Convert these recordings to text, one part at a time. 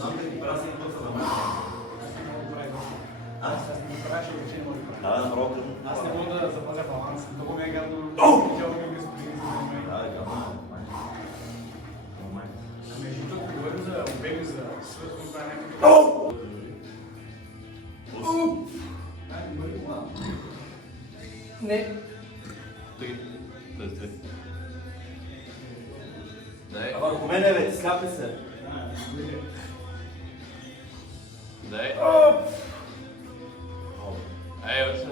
знам дали празни път са на мен. Аз не правя, че вече не може да правя. Да, направо кръвно. Аз не мога да запазя баланс. Много ми е гадно. Тяло ми е сприни за мен. Да, е гадно. Между другото, говорим за обеми, за свързване, това е някакво. Не. А върху мене, бе, сляпи се. Дай. Ей, още.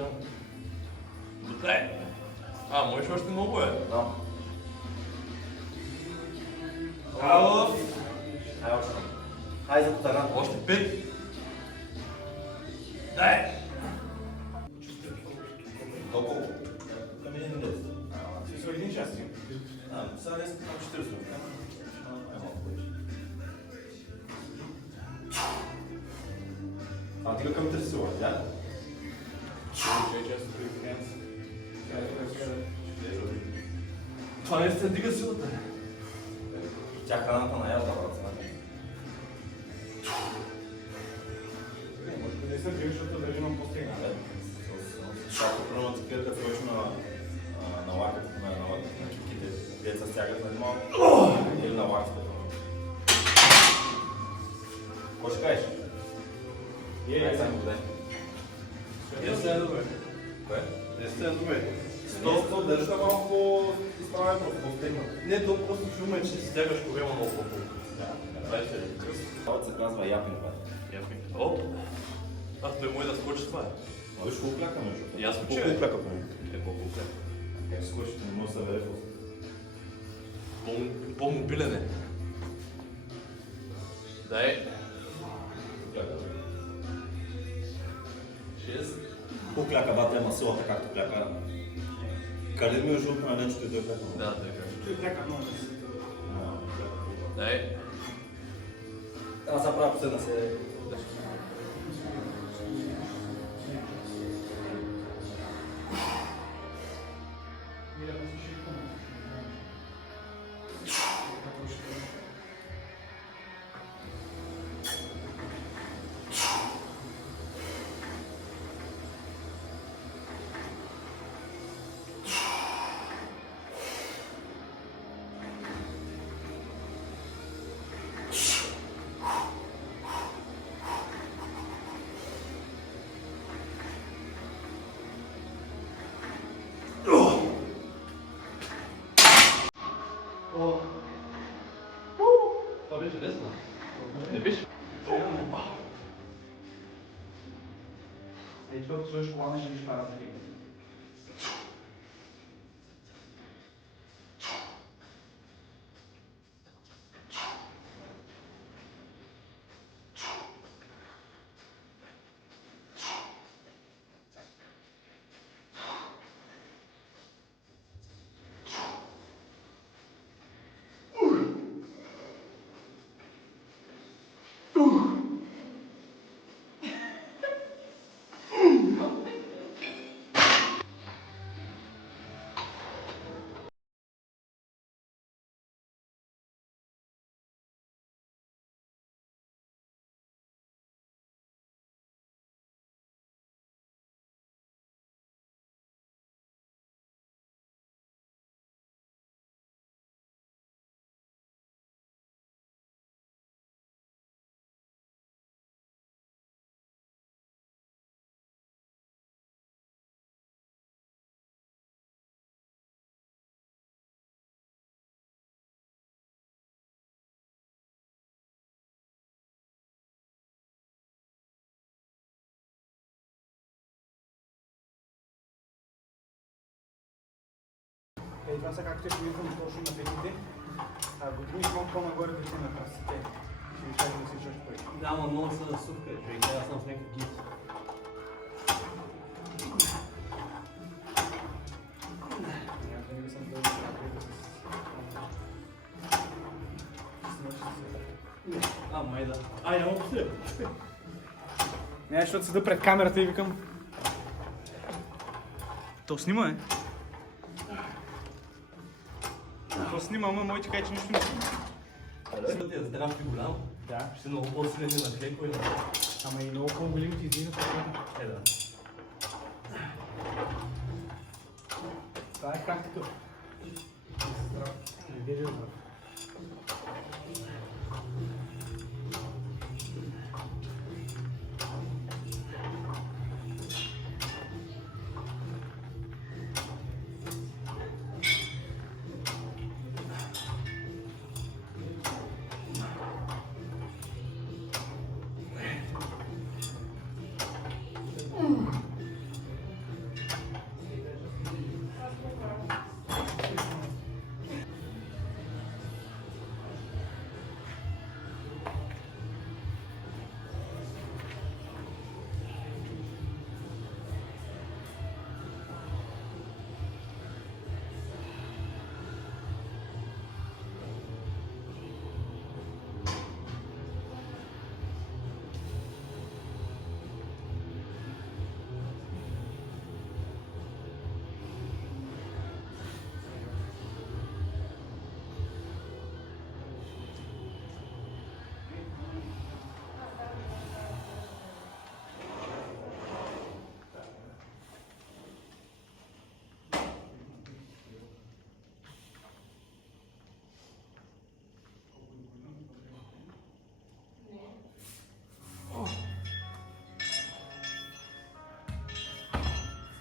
Дай. Можеш още много, бе. Да. Ало. Ай, още. Ай, за потаран. Още 5. Дай. Колко? Към 1-10. Смисъл един час си. Сега днес към 40. Тига към 30 сила, да? Това не се дига силата. Тя храната на язда, брат. Може би не се движи, защото държи имам по-стигна. Защото примерно такива, като сложиш на лаката, на китките, деца стягат на малко или на лаката. Какво ще кажеш? Ай, само дай. Естествено е добре. Кое? Естествено е добре. Столство държа малко изправя просто по-стегна. Не, то просто филма е, че си стягаш корема много по-пълно. Това се казва япинг. Япинг. О! Той може да скочи това. Виж колко кляка между. И аз Колко уча. кляка по него? Колко кляка. Как скочи, не може да се бере По-мобилен е. Дай. 6. Колко кляка бата има силата, както кляка. Къде ми е жълтно, а не че той кляка? Да, така. Той кляка много да си. Дай. Аз направя последна се. Това беше лесно. Не беше. Ей, това сложиш колана, ще виж пара за тига. Ей, това са както ще виждам точно на петите. Ако тръгнеш малко по-нагоре, да си на красите. Ще ви кажа да си чуеш пари. Да, ама много са супка, човек. Аз съм в някакъв гид. Винаги съм дълго да Май да. Ай, няма пусти. Не, защото седа пред камерата и викам... То снима, е? То снима, ама моите кажа, че нищо не снима. Ти е здрав и голям. Да. Ще много по-силен на шейко и на... Ама и много по-големи ти издигнат ръката. Да. Това е практика. Не держи здрав.